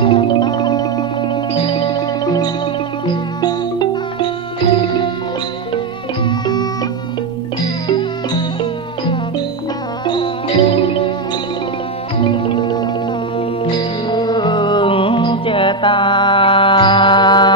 thương che ta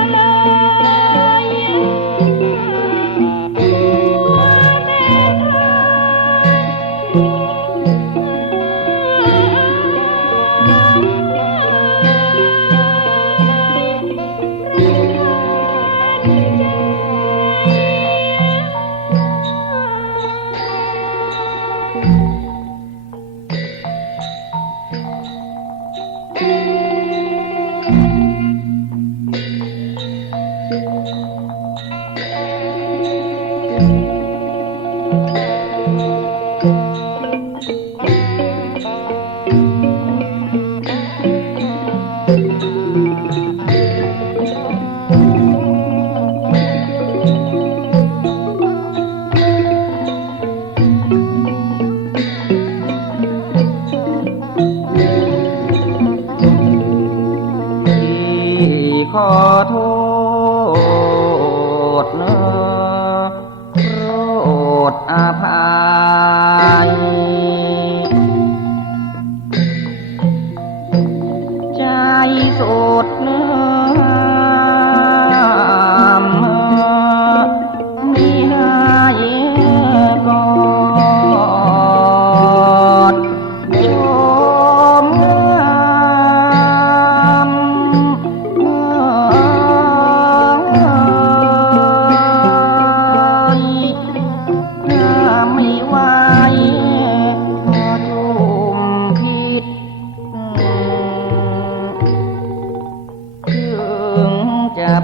Hello. ขอโท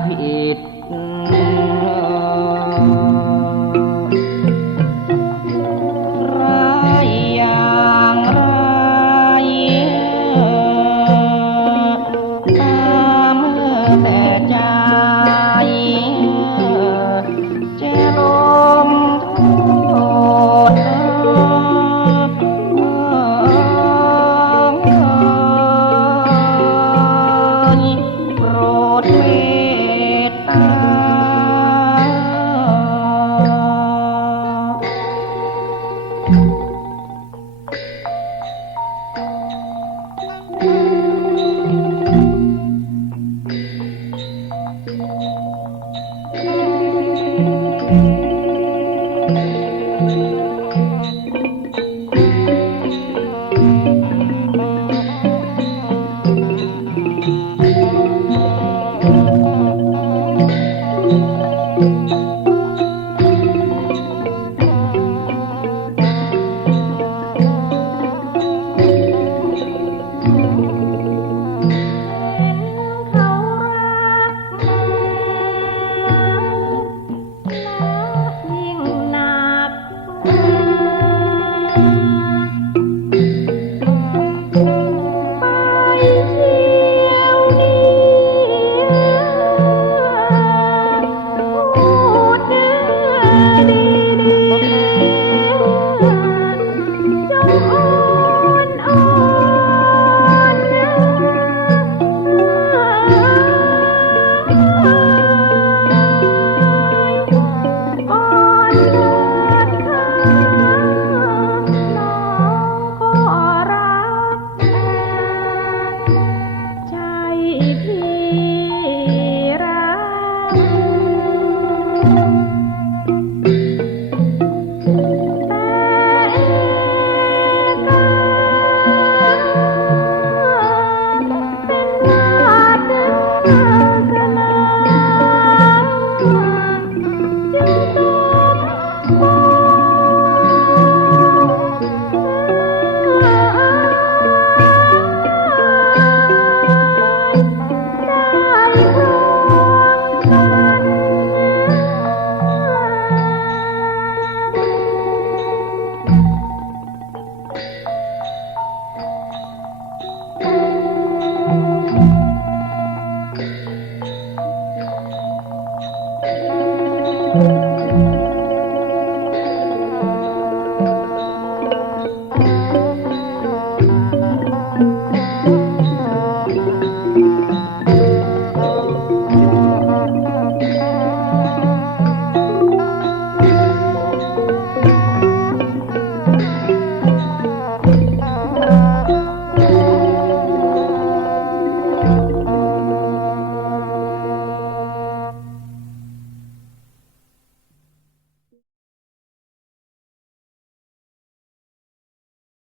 ผิด Música